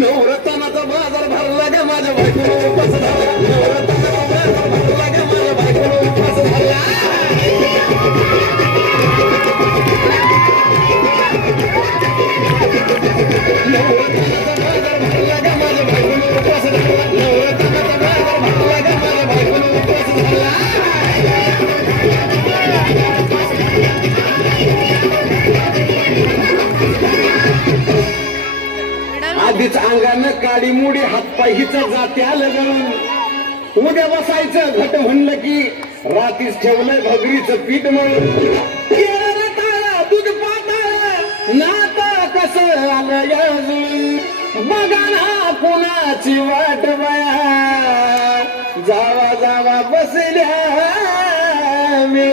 नवरत्नाचा बाजार भरला का माझ्या बायकोला आधीच अंगानं काडी मुडी हातपाय हिचं जात्या आलं उद्या बसायचं घट म्हणलं की रातीच ठेवलंय भगरीचं पीठ म्हणून. केळं दूध पाताळ नाता कसं आलं अजून? बघा ना कुणाची वाट बया. जावा जावा बसल्या मी.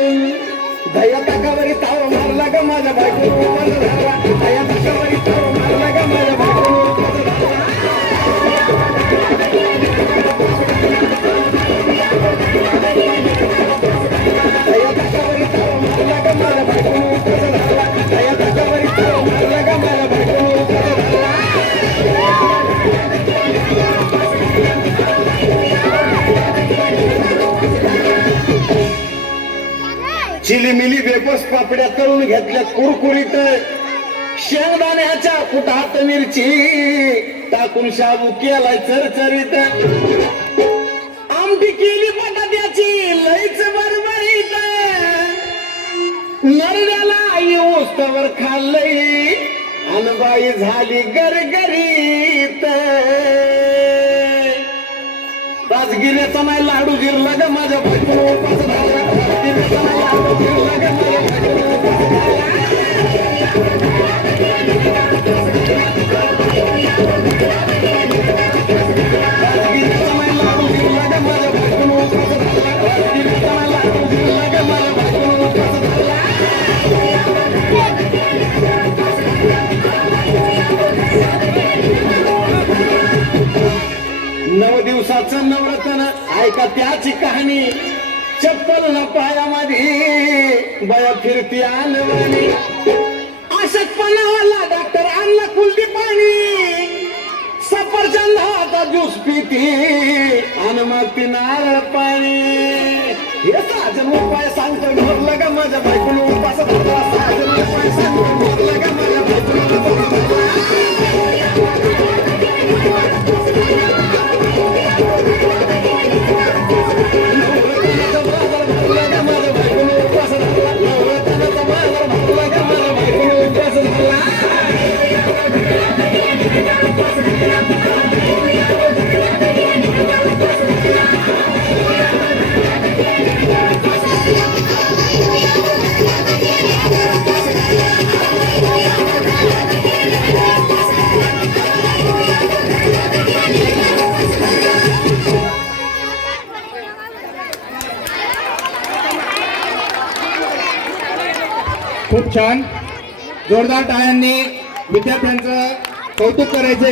दया टाकावरी ताव मारला ग माझ्या बायको चिलीमिली वेपस पापड्या करून घेतल्या कुरकुरीत. शेंगदाण्याच्या कुटात मिरची. टाकून शाबू केलाय चरचरीत. आमटी केली बटाट्याची लईच बरबरीत. नरड्याला येऊस तवर खाल्लंय. अनबाई झाली गरगरीत. राजगिऱ्याचा नाही लाडू गिरला ग माझ्या बायकोला नऊ नव दिवसाचं नवरत्न ऐका त्याची कहाणी. चप्पल न पायामध्ये बया फिरती आणवानी अशक्तपणावाला डॉक्टर आणला कुलती पाणी सफरचंद हाता ज्यूस पिती आणि मग ती नारळ पाणी. हे साजन उपाय सांगतो ढोरलं का माझ्या बायकोनं उपास धरला साजन उपाय सांगतो खूप छान. जोरदार टाळ्यांनी विद्यार्थ्यांचं कौतुक करायचे